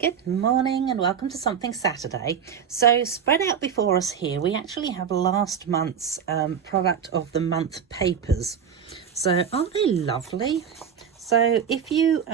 Good morning and welcome to Something Saturday. So spread out before us here, we actually have last month's product of the month papers. So aren't they lovely? So if you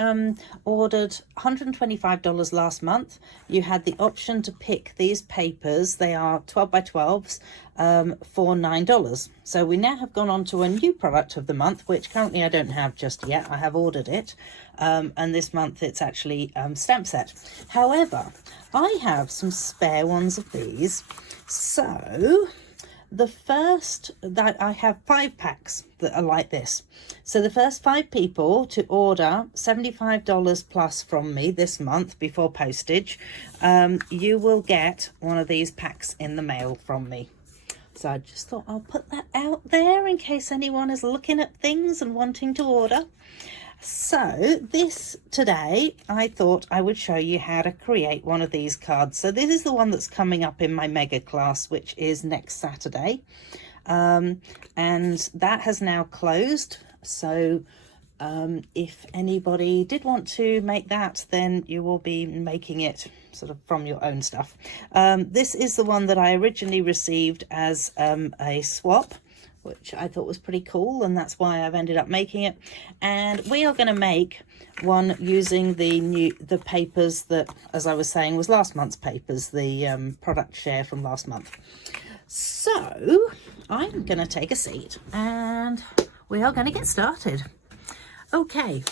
ordered $125 last month, you had the option to pick these papers. They are 12 by 12s for $9. So we now have gone on to a new product of the month, which currently I don't have just yet. I have ordered it. And this month it's actually stamp set. However, I have some spare ones of these. So the first that I have 5 packs that are like this. So the first 5 people to order $75 plus from me this month before postage, you will get one of these packs in the mail from me. So I just thought I'll put that out there in case anyone is looking at things and wanting to order. So this today, I thought I would show you how to create one of these cards. So this is the one that's coming up in my mega class, which is next Saturday. And that has now closed. So if anybody did want to make that, then you will be making it sort of from your own stuff. This is the one that I originally received as a swap, which I thought was pretty cool, and that's why I've ended up making it. And we are going to make one using the papers that, as I was saying, was last month's papers, the product share from last month. So I'm going to take a seat and we are going to get started. Okay,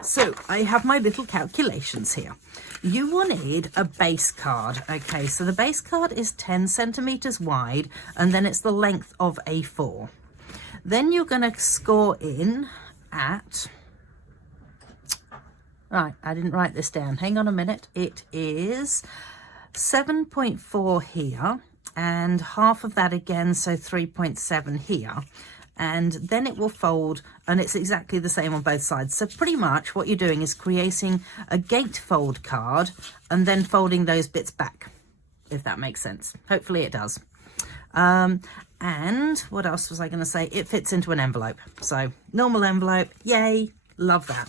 so I have my little calculations here. You will need a base card. Okay, so the base card is 10 centimeters wide, and then it's the length of A4. Then you're going to score in at, right, I didn't write this down. Hang on a minute. It is 7.4 here, and half of that again, so 3.7 here. And then it will fold, and it's exactly the same on both sides. So pretty much what you're doing is creating a gatefold card and then folding those bits back, if that makes sense. Hopefully it does. And what else was I going to say? It fits into an envelope. So normal envelope, yay, love that.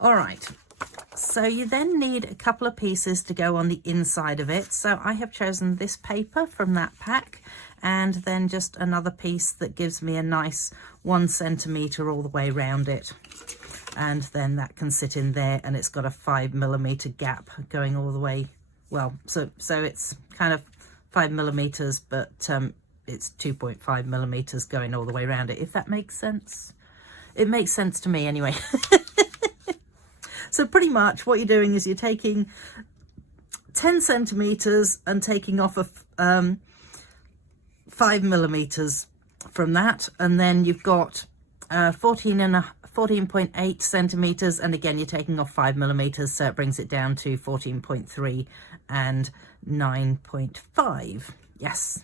All right. So you then need a couple of pieces to go on the inside of it. So I have chosen this paper from that pack, and then just another piece that gives me a nice 1 centimeter all the way around it. And then that can sit in there, and it's got a 5mm gap going all the way. Well, so it's kind of 5 millimeters, but it's 2.5 millimeters going all the way around it, if that makes sense. It makes sense to me anyway. So pretty much what you're doing is you're taking 10 centimeters and taking off a 5 millimeters from that, and then you've got 14.8 centimeters, and again you're taking off 5 millimeters, so it brings it down to 14.3 and 9.5. Yes,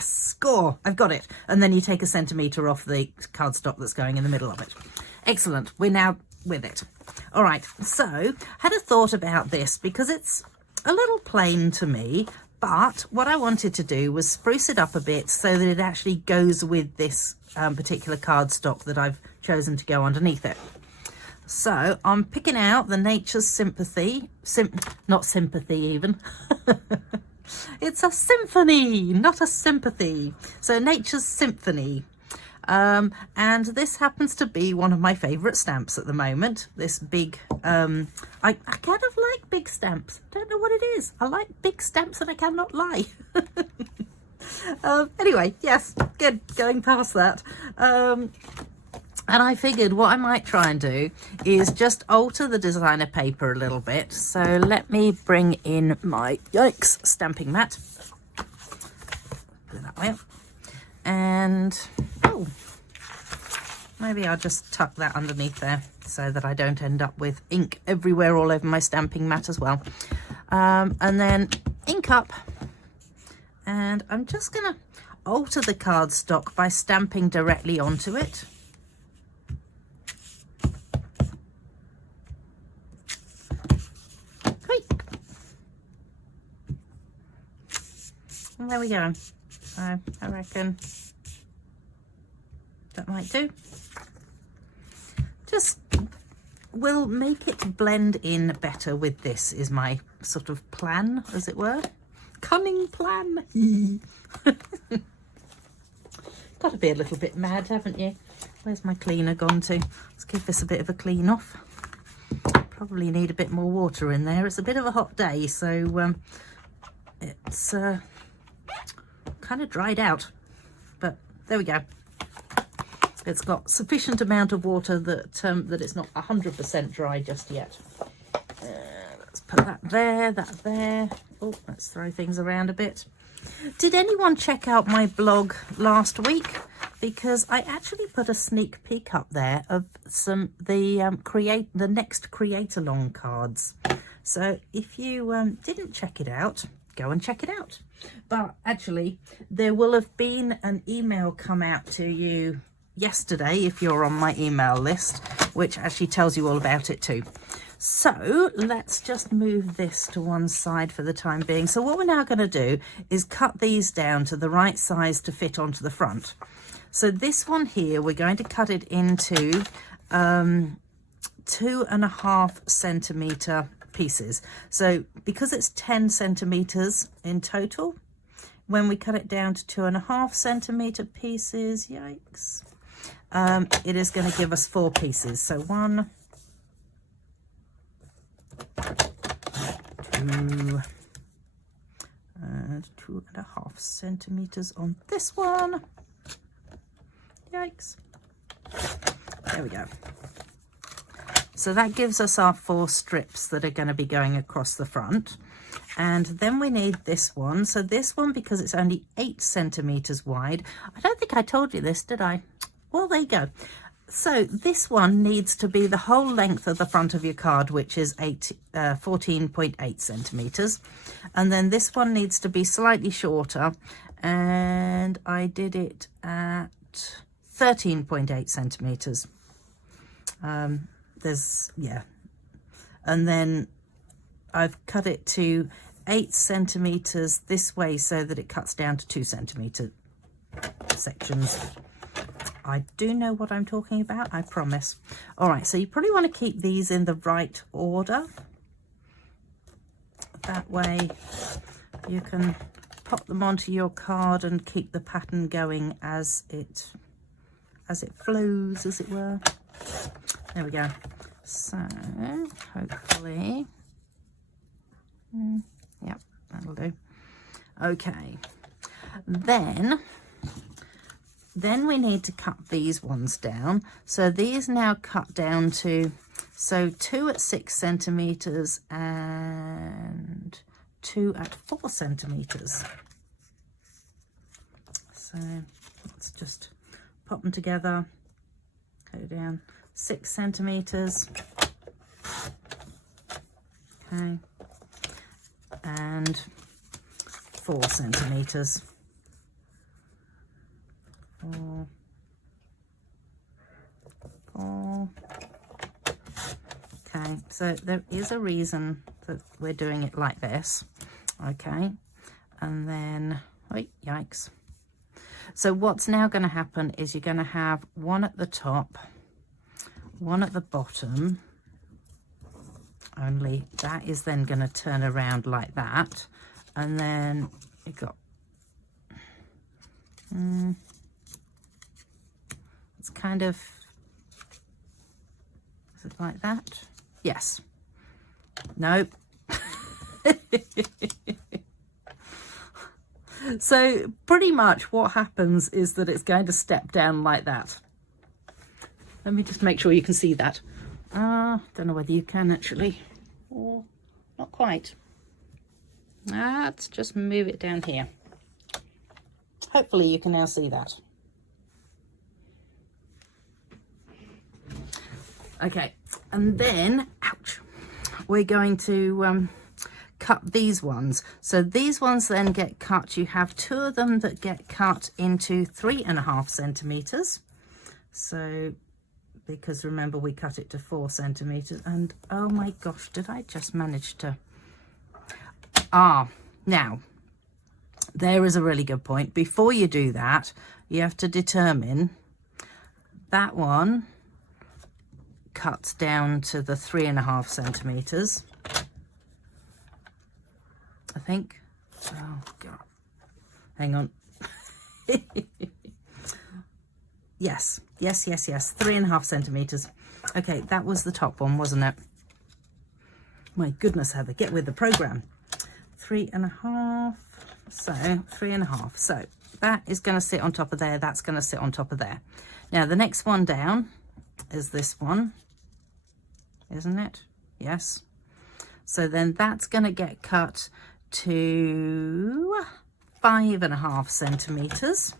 score, I've got it. And then you take a centimeter off the cardstock that's going in the middle of it. Excellent, we're now with it. All right, so had a thought about this because it's a little plain to me, but what I wanted to do was spruce it up a bit so that it actually goes with this particular cardstock that I've chosen to go underneath it. So I'm picking out the Nature's Sympathy, not sympathy even. It's a symphony, not a sympathy. So Nature's Symphony. And this happens to be one of my favourite stamps at the moment. This big, I kind of like big stamps. Don't know what it is. I like big stamps and I cannot lie. Anyway, yes, good, going past that. And I figured what I might try and do is just alter the designer paper a little bit. So let me bring in my, yikes, stamping mat. Put it that way. And, oh, maybe I'll just tuck that underneath there so that I don't end up with ink everywhere all over my stamping mat as well. And then ink up. And I'm just going to alter the cardstock by stamping directly onto it. And there we go. So I reckon that might do. Just will make it blend in better with this, is my sort of plan, as it were. Cunning plan. Got to be a little bit mad, haven't you? Where's my cleaner gone to? Let's give this a bit of a clean off. Probably need a bit more water in there. It's a bit of a hot day, so it's kind of dried out. But there we go. It's got sufficient amount of water that that it's not 100% dry just yet. Let's put that there. Oh, let's throw things around a bit. Did anyone check out my blog last week? Because I actually put a sneak peek up there of the next Create Along cards. So if you didn't check it out, go and check it out. But actually, there will have been an email come out to you yesterday if you're on my email list, which actually tells you all about it too. So let's just move this to one side for the time being. So what we're now going to do is cut these down to the right size to fit onto the front. So this one here, we're going to cut it into 2.5 centimetre pieces. So because it's 10 centimetres in total, when we cut it down to 2.5 centimetre pieces, yikes, it is going to give us 4 pieces. So 1, 2, and 2.5 centimetres on this one. Yikes. There we go. So that gives us our 4 strips that are going to be going across the front. And then we need this one. So this one, because it's only 8 centimetres wide, I don't think I told you this, did I? Well, there you go. So this one needs to be the whole length of the front of your card, which is 14.8 centimetres. And then this one needs to be slightly shorter. And I did it at 13.8 centimetres. And then I've cut it to 8 centimetres this way so that it cuts down to 2 centimetre sections. I do know what I'm talking about, I promise. All right, so you probably want to keep these in the right order. That way you can pop them onto your card and keep the pattern going as it flows, as it were. There we go. So hopefully, yep, that'll do. Okay, then we need to cut these ones down. So these now cut down to 2 at 6 centimetres and 2 at 4 centimetres. So let's just pop them together, go down 6 centimetres, okay, and 4 centimetres. 4. Okay, so there is a reason that we're doing it like this, okay, and then, oh, yikes. So what's now going to happen is you're going to have one at the top, one at the bottom, only that is then going to turn around like that, and then you've got it's kind of, is it like that? Yes. Nope. So pretty much what happens is that it's going to step down like that. Let me just make sure you can see that. Don't know whether you can actually, or not quite. Let's just move it down here. Hopefully you can now see that. Okay, and then, ouch, we're going to cut these ones. So these ones then get cut. You have 2 of them that get cut into 3.5 centimetres. So, because remember we cut it to 4 centimetres, and oh my gosh, did I just manage to... now, there is a really good point. Before you do that, you have to determine that one cut down to the 3.5 centimeters, I think. Oh God, hang on. Yes, 3.5 centimeters. Okay, that was the top one, wasn't it? My goodness, Heather, get with the program. 3.5, so 3.5. So that is going to sit on top of there. That's going to sit on top of there. Now the next one down is this one, isn't it? Yes. So then that's going to get cut to 5.5 centimeters.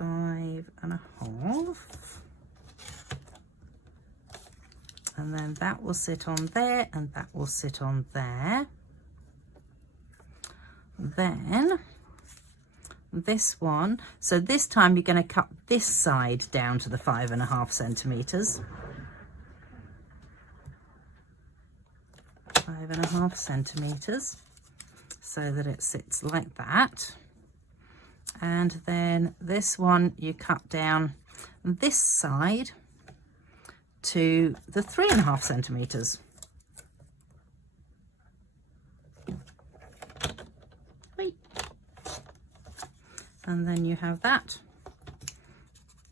5.5. And then that will sit on there, and that will sit on there. Then this one, so this time you're going to cut this side down to the 5.5 centimeters. 5.5 centimeters, so that it sits like that. And then this one you cut down this side to the 3.5 centimeters. And then you have that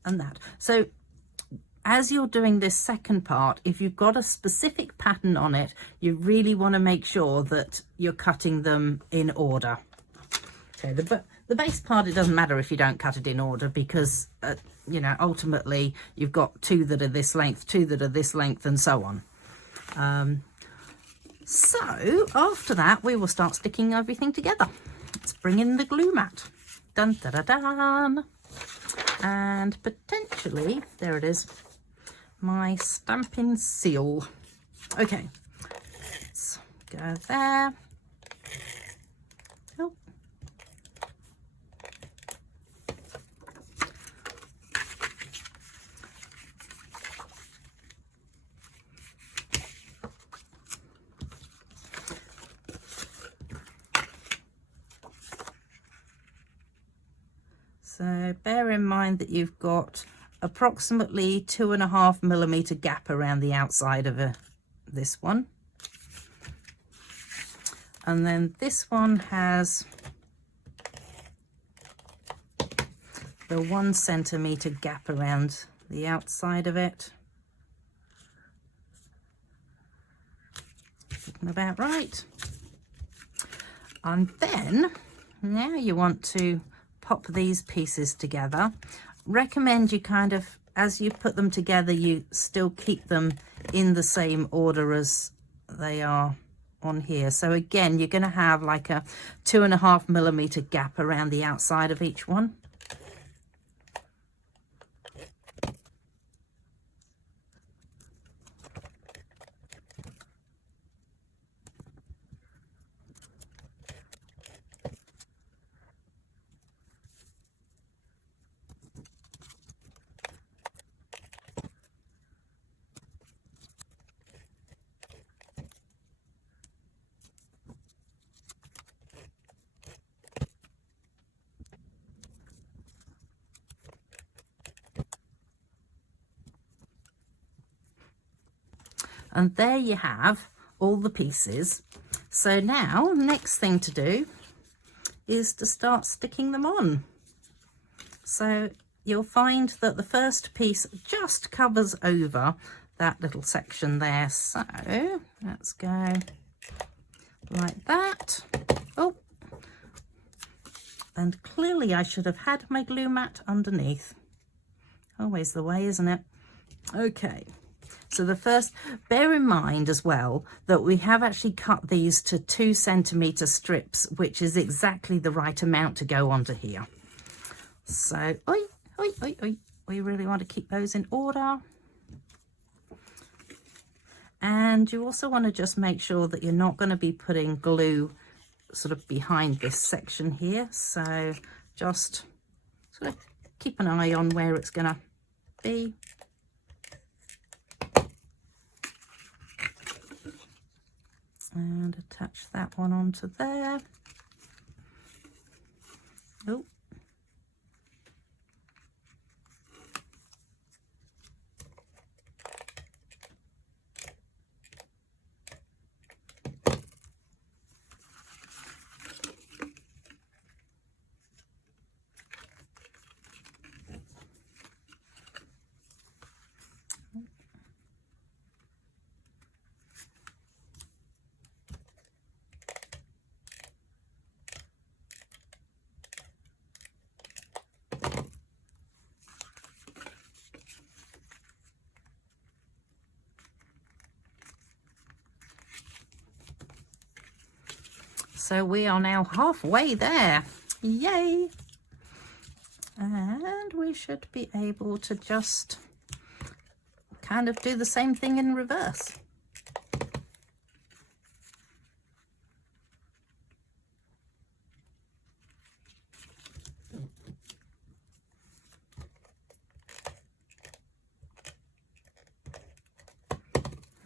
and that. So as you're doing this second part, if you've got a specific pattern on it, you really want to make sure that you're cutting them in order. Okay, the base part, it doesn't matter if you don't cut it in order, because you know, ultimately you've got two that are this length, two that are this length, and so on. So after that, we will start sticking everything together. Let's bring in the glue mat. Dun da da dun. And potentially, there it is, my stamping seal. Okay, let's go there. Oh. So bear in mind that you've got approximately 2.5 millimeter gap around the outside of this one. And then this one has the 1 centimeter gap around the outside of it. Looking about right. And then now you want to pop these pieces together. Recommend you kind of, as you put them together, you still keep them in the same order as they are on here. So again, you're going to have like a 2.5 millimeter gap around the outside of each one. And there you have all the pieces. So now, next thing to do is to start sticking them on. So you'll find that the first piece just covers over that little section there. So let's go like that. Oh, and clearly I should have had my glue mat underneath. Always the way, isn't it? Okay. So the first, bear in mind as well that we have actually cut these to 2 centimeter strips, which is exactly the right amount to go onto here. So, we really want to keep those in order. And you also want to just make sure that you're not going to be putting glue sort of behind this section here. So just sort of keep an eye on where it's going to be. And attach that one onto there. Oh. So we are now halfway there. Yay! And we should be able to just kind of do the same thing in reverse.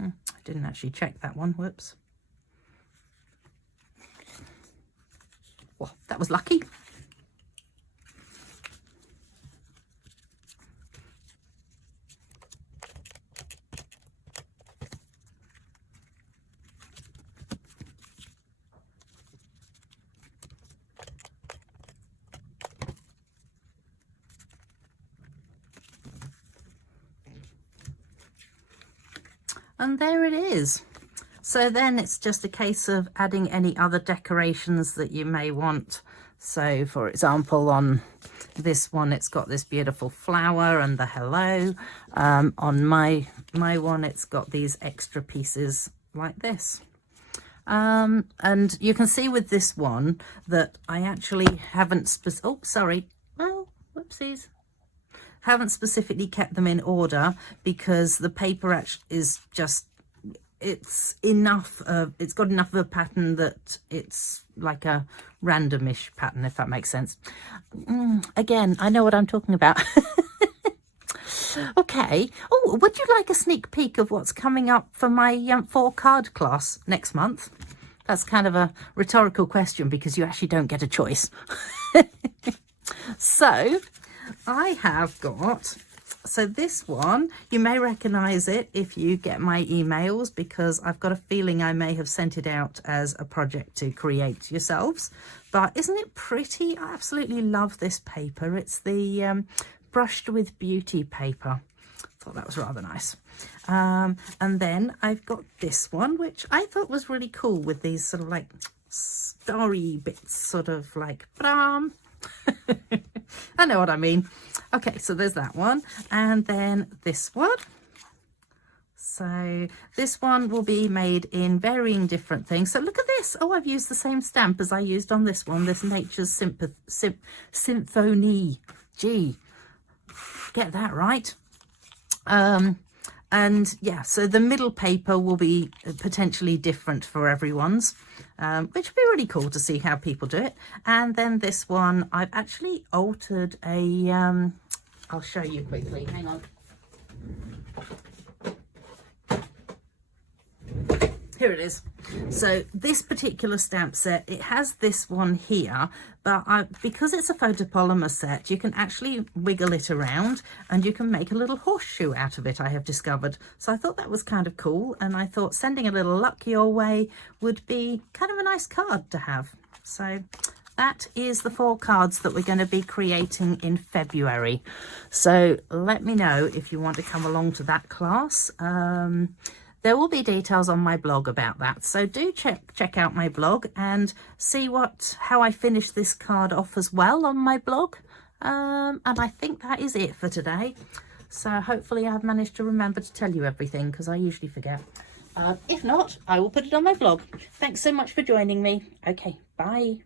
I didn't actually check that one, whoops. Well, that was lucky. And there it is. So then it's just a case of adding any other decorations that you may want. So for example, on this one, it's got this beautiful flower and the hello. On my one, it's got these extra pieces like this. And you can see with this one that I actually haven't whoopsies. Haven't specifically kept them in order because the paper is just, it's enough of, it's got enough of a pattern that it's like a randomish pattern, if that makes sense. Again, I know what I'm talking about. Okay. Oh, would you like a sneak peek of what's coming up for my 4 card class next month? That's kind of a rhetorical question because you actually don't get a choice. So I have got, so this one, you may recognize it if you get my emails because I've got a feeling I may have sent it out as a project to create yourselves. But isn't it pretty? I absolutely love this paper. It's the Brushed with Beauty paper. Thought that was rather nice. And then I've got this one, which I thought was really cool with these sort of like starry bits, sort of like, I know what I mean. Okay, so there's that one. And then this one. So this one will be made in varying different things. So look at this. Oh, I've used the same stamp as I used on this one, this Nature's Symphony. Gee, get that right. And yeah, so the middle paper will be potentially different for everyone's, which would be really cool to see how people do it. And then this one, I've actually altered a, I'll show you quickly, hang on. Here it is. So this particular stamp set, it has this one here, but because it's a photopolymer set, you can actually wiggle it around and you can make a little horseshoe out of it, I have discovered. So I thought that was kind of cool, and I thought sending a little luck your way would be kind of a nice card to have. So that is the 4 cards that we're going to be creating in February. So let me know if you want to come along to that class. There will be details on my blog about that, so do check out my blog and see how I finish this card off as well on my blog. And I think that is it for today. So hopefully I've managed to remember to tell you everything because I usually forget. If not, I will put it on my blog. Thanks so much for joining me. Okay, bye.